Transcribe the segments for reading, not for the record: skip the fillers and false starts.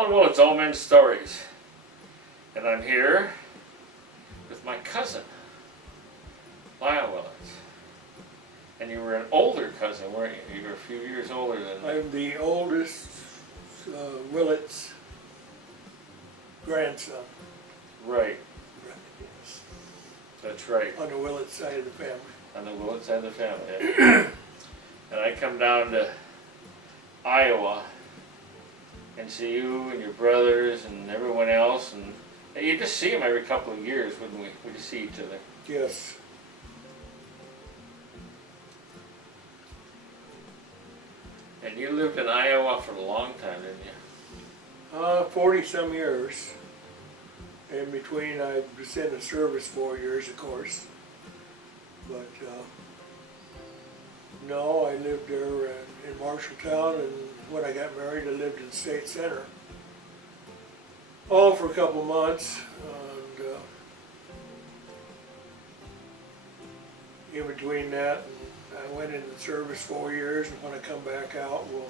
Roland Willits, OMS Stories. And I'm here with my cousin, Lyle Willits. And you were an older cousin, weren't you? You were a few years older than me. I'm the oldest Willits grandson. Right, Yes. that's right. On the Willits side of the family. On the Willits side of the family. And I come down to Iowa and see you and your brothers and everyone else, and you just see them every couple of years, wouldn't we? We just see each other. Yes. And you lived in Iowa for a long time, didn't you? 40 some years. In between, I was in the service 4 years, of course. But no, I lived there in Marshalltown, and when I got married, I lived in State Center. All for a couple months, and in between that, I went into the service 4 years, and when I come back out, well,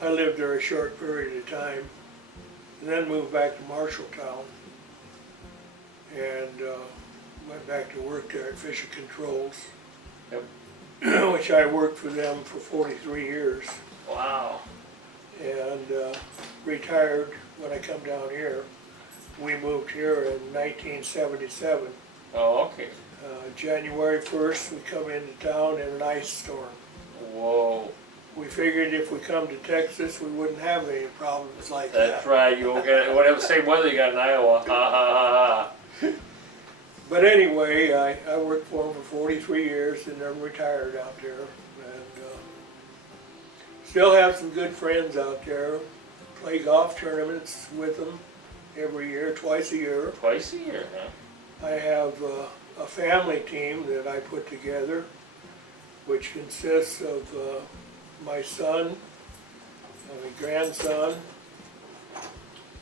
I lived there a short period of time, and then moved back to Marshalltown, and went back to work there at Fisher Controls, Yep. which I worked for them for 43 years, Wow. and retired when I come down here. We moved here in 1977. Oh, okay. January 1st, we come into town in an ice storm. Whoa. We figured if we come to Texas, we wouldn't have any problems like that. That's right. You will get whatever same weather you got in Iowa. Ha ha ha ha. But anyway, I worked for them for 43 years and then retired out there. And still have some good friends out there. Play golf tournaments with them every year, twice a year. Twice a year, huh? I have a family team that I put together, which consists of my son, my grandson,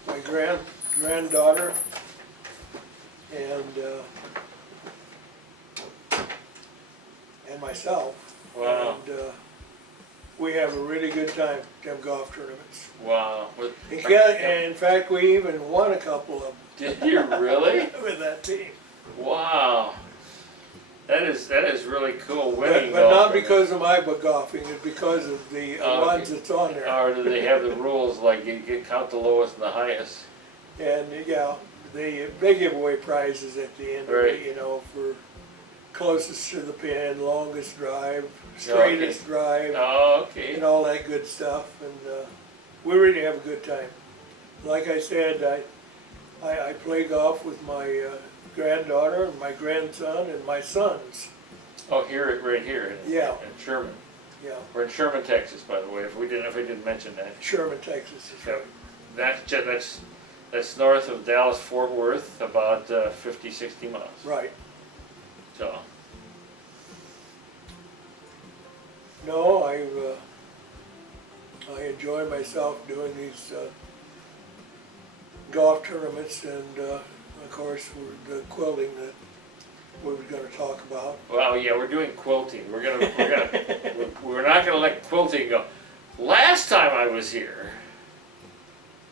my granddaughter, and myself. Wow. And we have a really good time at them golf tournaments. Wow. And in fact, we even won a couple of them. Did you really? With that team. Wow. That is really cool winning. But not because of my golfing, it's because of the runs that's on there. Or do they have the rules like you can count the lowest and the highest? And yeah, they give away prizes at the end of Right. it, for closest to the pin, longest drive, straightest drive, Oh, okay. and all that good stuff. And we really have a good time. Like I said, I play golf with my granddaughter and my grandson and my sons. Oh, right here in, Yeah. in Shermin. Yeah, We're in Shermin, Texas, by the way. If I didn't mention that. Sherman, Texas. Is right. That's north of Dallas Fort Worth, about 50, 60 miles. Right. So. No, I enjoy myself doing these golf tournaments, and of course the quilting that we were going to talk about. Well, yeah, we're doing quilting. We're not gonna let quilting go. Last time I was here,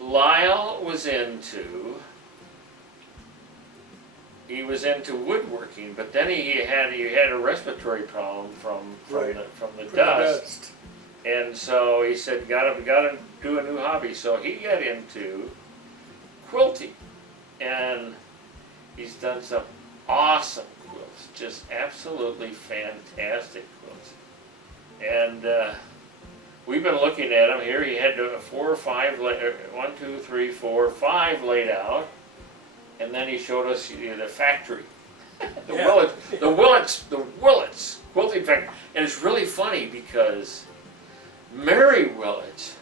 Lyle was into woodworking, but then he had a respiratory problem from Right. the For dust. And so he said, gotta do a new hobby. So he got into quilting, and he's done some awesome quilts, just absolutely fantastic quilts. And we've been looking at them here. He had 4 or 5, 1, 2, 3, 4, 5 laid out, and then he showed us the factory. Yeah. The Willits quilting factory. And it's really funny because Mary Willits,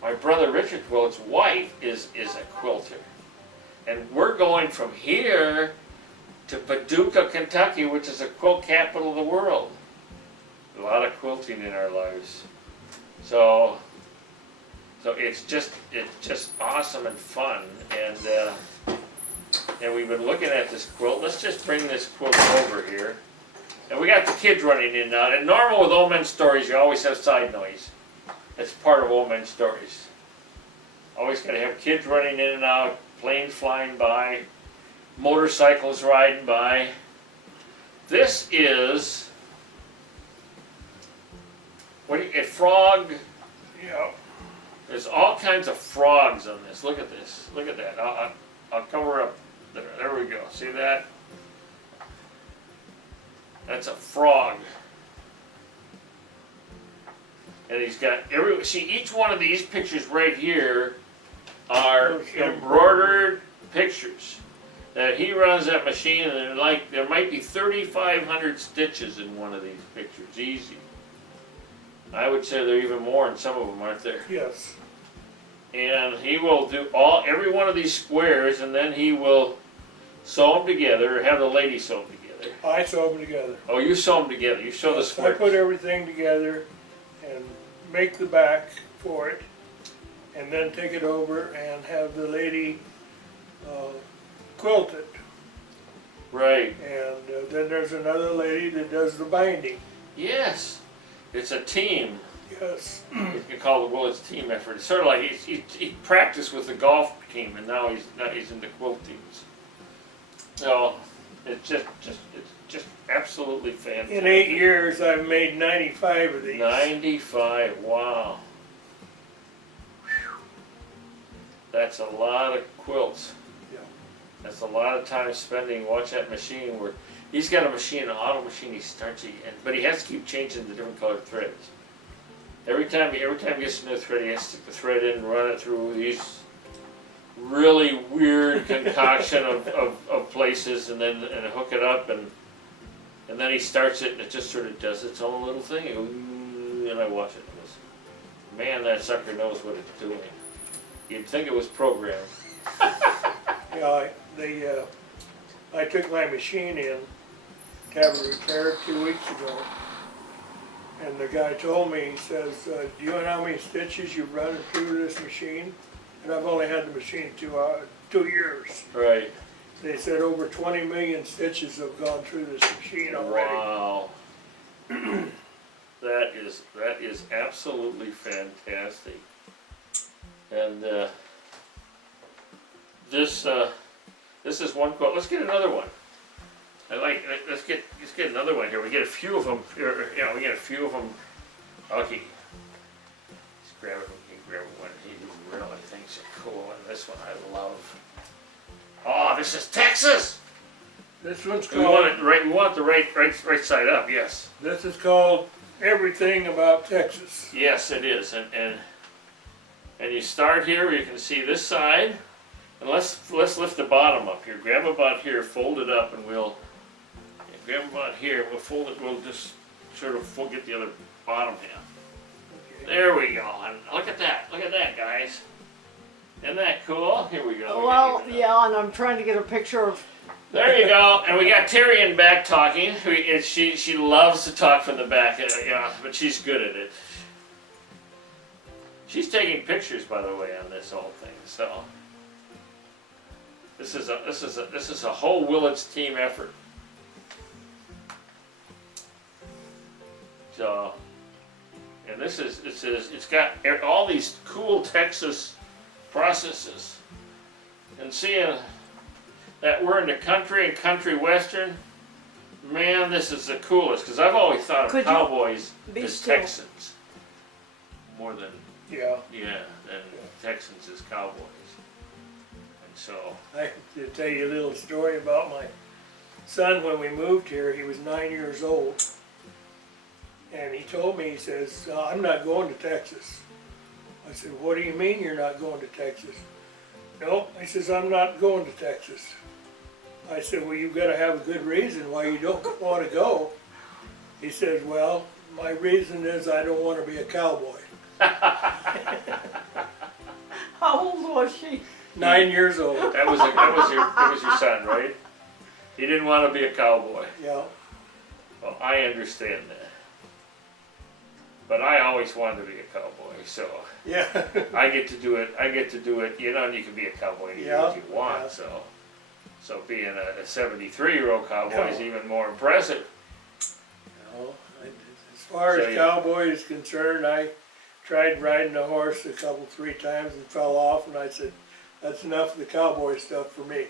my brother Richard Willits' wife, is a quilter. And we're going from here to Paducah, Kentucky, which is the quilt capital of the world. A lot of quilting in our lives. So it's just awesome and fun. And we've been looking at this quilt. Let's just bring this quilt over here. And we got the kids running in and out. And normal with OMS Stories, you always have side noise. It's part of OMS Stories. Always got to have kids running in and out, planes flying by, motorcycles riding by. This is a frog. Yeah. There's all kinds of frogs on this. Look at this. Look at that. I'll cover up. There we go. See that? That's a frog. And he's got see, each one of these pictures right here are embroidered pictures that he runs that machine, and there might be 3,500 stitches in one of these pictures, easy. I would say there are even more in some of them, aren't there? Yes. And he will do every one of these squares, and then he will sew them together, or have the lady sew them together. I sew them together. Oh, you sew them together. You sew the I squares. put everything together and make the back for it, and then take it over and have the lady quilt it. Right. And then there's another lady that does the binding. Yes. It's a team. Yes. You can call it Willits team effort. It's sort of like he practiced with the golf team, and now he's in the quilt teams. So it's just absolutely fantastic. In 8 years, I've made 95 of these. 95. Wow. Whew. That's a lot of quilts. Yeah. That's a lot of time spending watching that machine. Where he's got a machine, an auto machine. He starts but he has to keep changing the different colored threads. Every time he gets a new thread, he has to stick the thread in and run it through these really weird concoction of places, and hook it up, and then he starts it, and it just sort of does its own little thing. And I watch it. Man, that sucker knows what it's doing. You'd think it was programmed. Yeah, I took my machine in to have it repaired 2 weeks ago. And the guy told me, he says, do you know how many stitches you've run through this machine? And I've only had the machine 2 years. Right. They said over 20 million stitches have gone through this machine already. Wow. That is absolutely fantastic. And this is one quote. Let's get another one. Let's get another one here. We get a few of them. Yeah, we get a few of them. Okay. Let's grab it. We can grab one. He really thinks it's cool. And this one I love. Oh, this is Texas. This one's We called. want it right. We want the right side up. Yes. This is called Everything About Texas. Yes, it is. And you start here where you can see this side. And let's lift the bottom up here. Grab about here, fold it up, and we'll grab about here. We'll fold it. We'll just sort of get the other bottom half. Okay. There we go. And look at that. Look at that, guys. Isn't that cool? Here we go. Well, yeah, and I'm trying to get a picture of. There you go. And we got Terry in back talking. She loves to talk from the back, yeah, but she's good at it. She's taking pictures, by the way, on this whole thing. So this is a whole Willits team effort. So, and it's got all these cool Texas processes, and seeing that we're in the country and country western, man, this is the coolest, because I've always thought of Could you cowboys be as still? Texans more than than Texans as cowboys. And so I have to tell you a little story about my son. When we moved here, he was 9 years old. And he told me, he says, I'm not going to Texas. I said, what do you mean you're not going to Texas? No, he says, I'm not going to Texas. I said, well, you've got to have a good reason why you don't want to go. He says, well, my reason is I don't want to be a cowboy. How old was she? 9 years old. that was your son, right? He didn't want to be a cowboy. Yeah. Well, I understand that. But I always wanted to be a cowboy, so Yeah. I get to do it. You know, and you can be a cowboy if you want. Yeah. So being a 73-year-old cowboy is even more impressive. As far as cowboy is concerned, I tried riding a horse a couple, 3 times and fell off, and I said, that's enough of the cowboy stuff for me.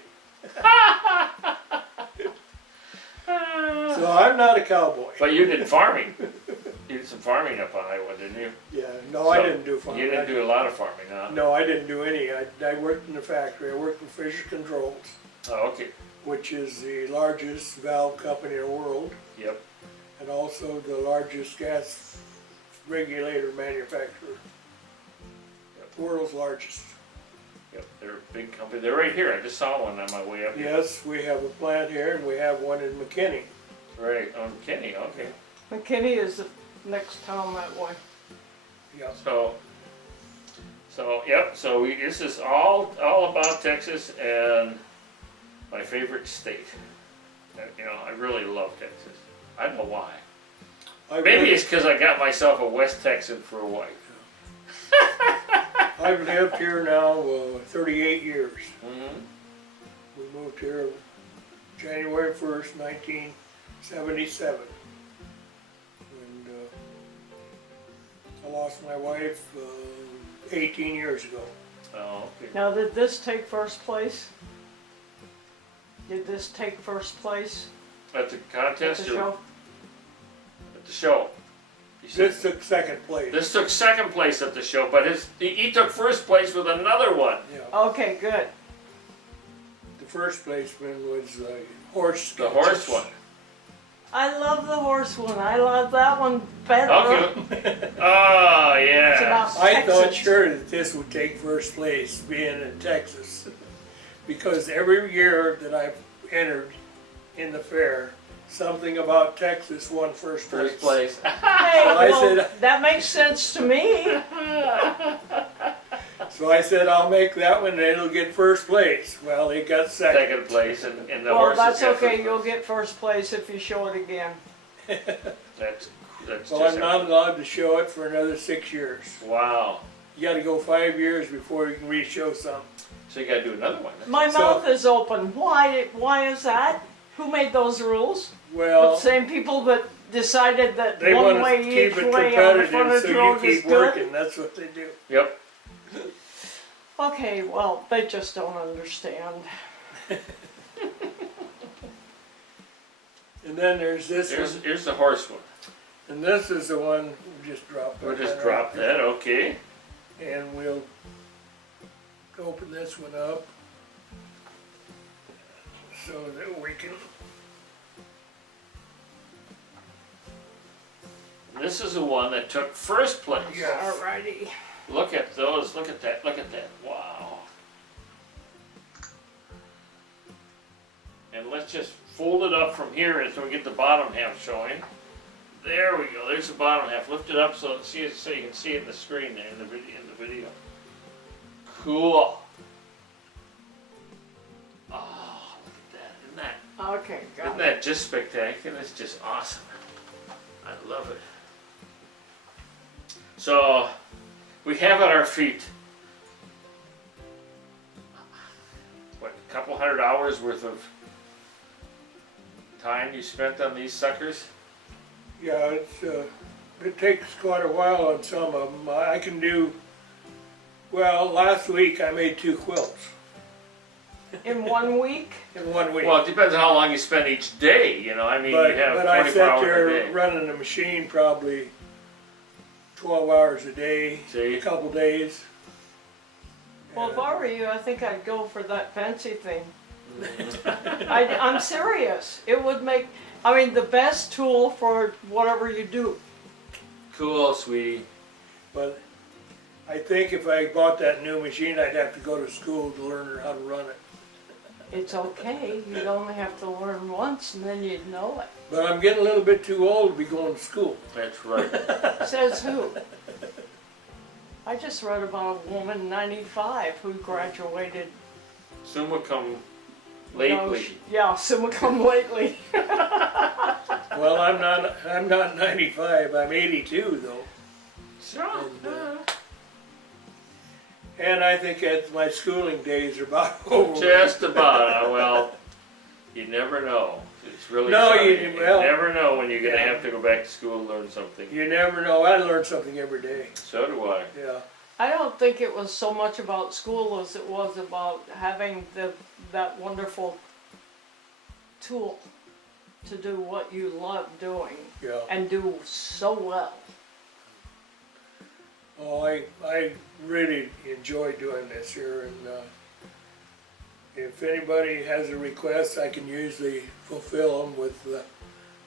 So I'm not a cowboy. But you did farming. You did some farming up on Iowa, didn't you? Yeah, no, I So, didn't do farming. You didn't do a lot of farming, huh? No, I didn't do any. I worked in the factory. I worked in Fisher Controls, Oh, okay. which is the largest valve company in the world, Yep. and also the largest gas regulator manufacturer. The world's largest. Yep. They're a big company. They're right here. I just saw one on my way up here. Yes, we have a plant here, and we have one in McKinney. Right. On Kenny. Okay. McKinney is the next town that way. Yeah. So yep. So this is all about Texas and my favorite state. You know, I really love Texas. I don't know why. Maybe it's because I got myself a West Texan for a wife. I've lived here now 38 years. Mm-hmm. We moved here January 1st, 1977. And I lost my wife 18 years ago. Oh, okay. Now, did this take first place? Did this take first place At the at contest the or show? at the show? You said- This took second place. This took second place at the show, but he took first place with another one. Yeah. Okay, good. The first placeman was horse. The horse one. I love the horse one. I love that one better. Okay. Oh, It's yeah. about I thought Texas. sure that this would take first place, being in Texas, because every year that I've entered in the fair, something about Texas won first place. First place. Hey, So I well, said- that makes sense to me. So I said, I'll make that one and it'll get first place. Well, it got second. Second place, and the Well, horses that's got okay. first You'll place. get first place if you show it again. That's Well, just I'm not allowed to show it for another 6 years. wow. You gotta go 5 years before you can re-show something. So you got to do another one. My So- mouth is open. Why is that? Who made those rules? The Well, same people that decided that they one want to way keep each it way on the competitive frontage so you road is keep good. working. That's what they do. Yep. Okay, well, they just don't understand. And then there's this one. Here's the horse one. And this is the one we just dropped. We'll that just right drop there. that. Okay. And we'll open this one up so that we can. This is the one that took first place. Yeah. Alrighty. Look at those. Look at that. Look at that. Wow. And let's just fold it up from here so we get the bottom half showing. There we go. There's the bottom half. Lift it up so you can see it in the screen there in the video. Cool. Oh, look at that. Okay, Isn't got it. that just spectacular? It's just awesome. I love it. So we have at our feet what, a couple hundred hours worth of time you spent on these suckers? Yeah, it takes quite a while on some of them. I can do. Well, last week I made 2 quilts In 1 week? in 1 week. Well, it depends on how long you spend each day, you know. I mean, but you have but I 24 sat hours a there day. running the machine probably 12 hours a day, See? a couple days. Well, if I were you, I think I'd go for that fancy thing. Mm-hmm. I'm serious. It would make, I mean, the best tool for whatever you do. Cool, sweetie. But I think if I bought that new machine, I'd have to go to school to learn how to run it. It's okay. You'd only have to learn once and then you'd know But I'm getting a little bit too old to be going to school. That's right. it. Says who? I just read about a woman, 95, who graduated. Soon will come No, lately. yeah, summa cum lately. Well, I'm not 95. I'm 82 though. Sure. And I think that my schooling days are about over. Just about. Well, you never know. It's really No, funny. you- well, never know when you're going to yeah. have to go back to school and learn something. You never know. I learn something every day. So do I. Yeah. I don't think it was so much about school as it was about having that wonderful tool to do what you love doing Yeah. and do so well. Oh, I really enjoy doing this here, and if anybody has a request, I can usually fulfill them with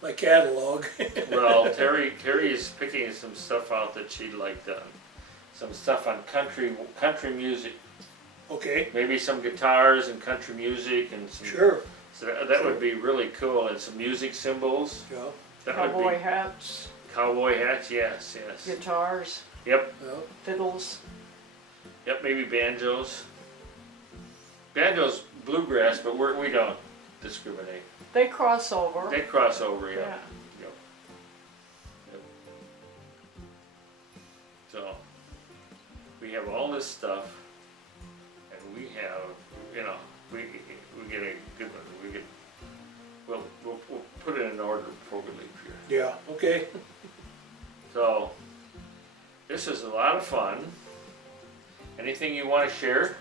my catalog. Well, Terry is picking some stuff out that she'd like done. Some stuff on country music. Okay. Maybe some guitars and country music and some. Sure. So that would be really cool, and some music symbols. Yeah. That Cowboy would be hats, cowboy hats. Yes. guitars, Yep. Yeah. fiddles. Yep. Maybe banjos. Banjos, bluegrass, but we don't discriminate. They cross over. They cross over. Yeah. Yeah. Yep. Yep. So we have all this stuff, and we have, we get a good one. We'll put it in order before we leave here. Yeah. Okay. So this is a lot of fun. Anything you want to share?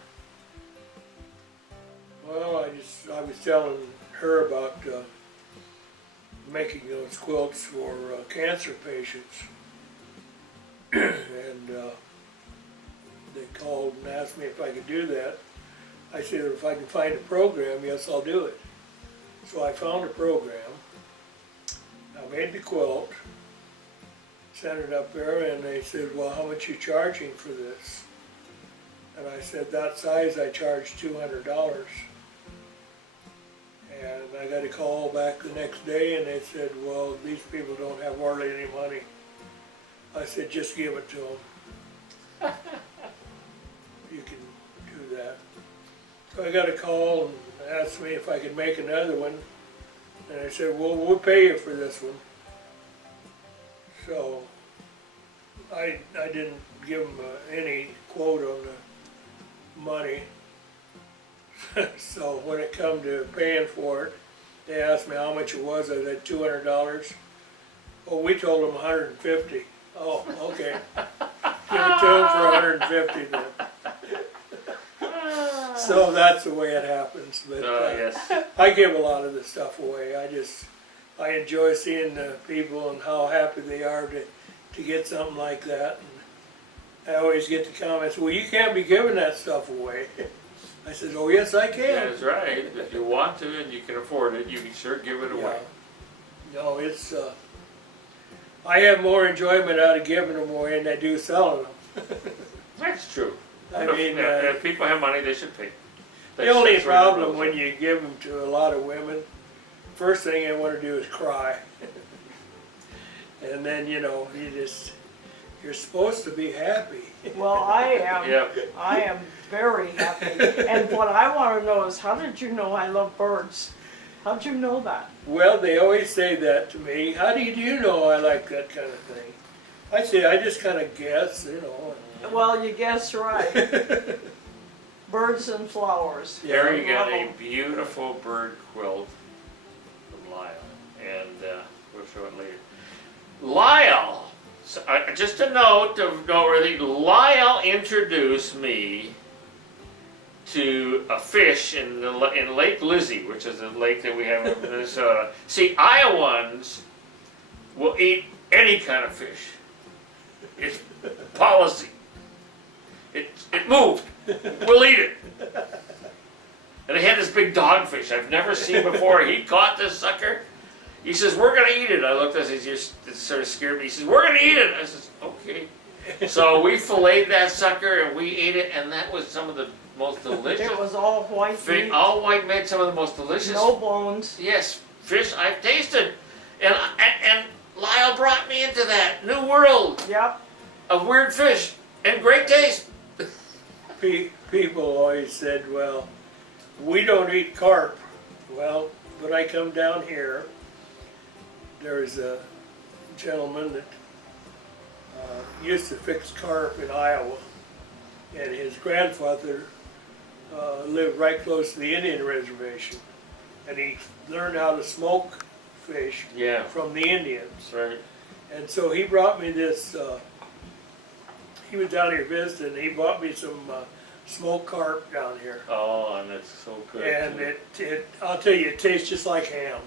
Well, I was telling her about making those quilts for cancer patients, and they called and asked me if I could do that. I said, if I can find a program, yes, I'll do it. So I found a program. I made the quilt, sent it up there, and they said, well, how much are you charging for this? And I said, that size I charge $200. And I got a call back the next day, and they said, well, these people don't have hardly any money. I said, just give it to them. You can do that. So I got a call and asked me if I could make another one. And I said, well, we'll pay you for this one. So I didn't give them any quote on the money. So when it come to paying for it, they asked me how much it was. I said $200. Oh, we told them $150. Oh, okay. Give it to them for $150 then. So that's the way it happens. But Yes. I give a lot of the stuff away. I enjoy seeing the people and how happy they are to get something like that. And I always get the comments, well, you can't be giving that stuff away. I said, oh yes, I can. That's right. If you want to and you can afford it, you can sure give it away. Yeah. No, it's, I have more enjoyment out of giving them away than I do selling them. That's true. I mean, if people have money, they should pay. the only problem when you give them to a lot of women, first thing they want to do is cry. And then, you're supposed to be happy. Well, I am. Yep. I am very happy. And what I want to know is, how did you know I love birds? How'd you know that? Well, they always say that to me. How do you know I like that kind of thing? I say, I just kind of guess, Well, you guessed right. Birds and flowers. Harry got Love a 'em. beautiful bird quilt from Lyle, and we'll show it later. Lyle, so, just a note of noteworthy, Lyle introduced me to a fish in Lake Lizzie, which is a lake that we have in Minnesota. See, Iowans will eat any kind of fish. It's policy. It moved. We'll eat it. And they had this big dogfish I've never seen before. He caught this sucker. He says, we're going to eat it. I looked at him, it sort of scared me. He says, we're going to eat it. I says, okay. So we filleted that sucker and we ate it, and that was some of the most delicious. It was all white fish, meat, all white meat, some of the most delicious. no bones. Yes, fish I've tasted. And Lyle brought me into that new world Yep. of weird fish and great taste. People always said, well, we don't eat carp. Well, when I come down here, there's a gentleman that used to fix carp in Iowa, and his grandfather lived right close to the Indian reservation. and he learned how to smoke fish Yeah. from the Indians. Right. And so he brought me this, he was down here visiting, he bought me some smoked carp down here. Oh, and it's so good. And too. I'll tell you, it tastes just like ham.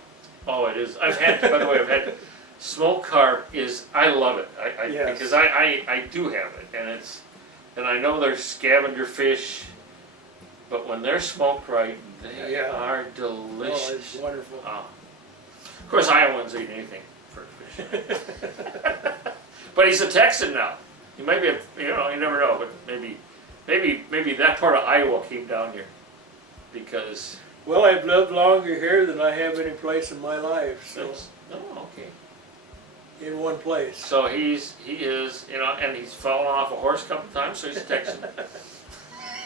Oh, it is. I've had, by the way, I've had smoked carp I love it. Yes. Because I do have it, and I know they're scavenger fish, but when they're smoked right, they Yeah. are Oh, delicious. it's wonderful. Of course, Iowans eat anything for fish. But he's a Texan now. He might be, you never know, but maybe that part of Iowa came down here because. Well, I've lived longer here than I have any place in my life, so Oh, okay. in one place. So he is, and he's fallen off a horse a couple times, so he's a Texan.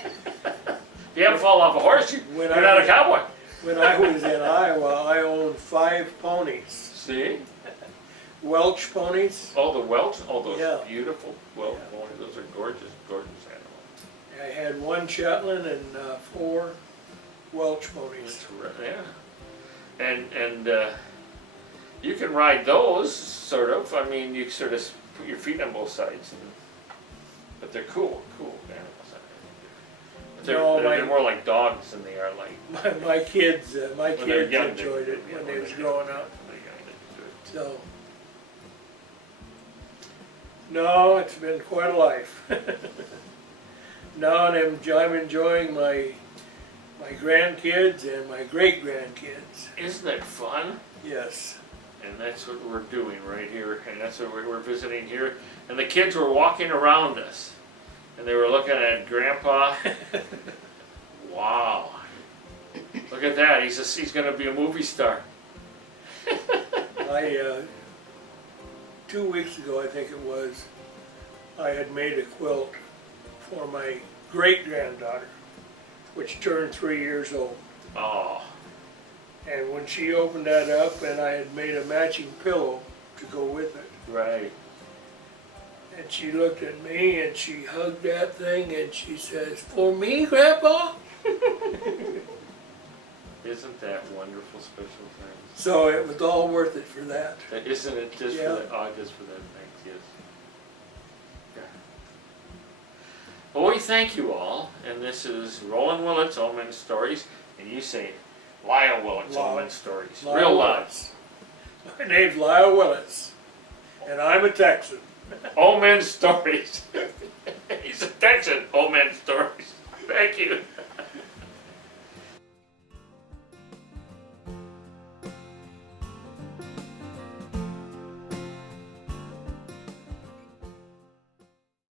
If you haven't fallen off a horse, you're not a cowboy. When I was in Iowa, I owned 5 ponies. See? Welch ponies. Oh, the Welch? Oh, those Yeah. beautiful Welch Yeah. ponies. Those are gorgeous, gorgeous animals. I had 1 Shetland and 4 Welch ponies. Yeah. And you can ride those, sort of. I mean, you sort of put your feet on both sides. But they're cool animals. They're more like dogs than they are like. My kids When they're young, enjoyed it when they was growing up. So, no, it's been quite a life. Now I'm enjoying my grandkids and my great grandkids. Isn't that fun? Yes. And that's what we're doing right here, and that's what we're visiting here. And the kids were walking around us, and they were looking at Grandpa. Wow! Look at that. He's going to be a movie star. I 2 weeks ago, I think it was, I had made a quilt for my great granddaughter, which turned 3 years old. Oh, And when she opened that up, and I had made a matching pillow to go with it, right. and she looked at me and she hugged that thing and she says, "For me, Grandpa?" Isn't that wonderful, special things? So it was all worth it for that. Isn't it just Yeah. for that? Oh, just for that, thanks, yes. Yeah. Well, we thank you all, and this is Roland Willits, OMS Stories, and you say Lyle Willits, Lyle. OMS Stories. Lyle Real loud. Willits. My name's Lyle Willits, and I'm a Texan. OMS Stories. He's a Texan, OMS Stories. Thank you.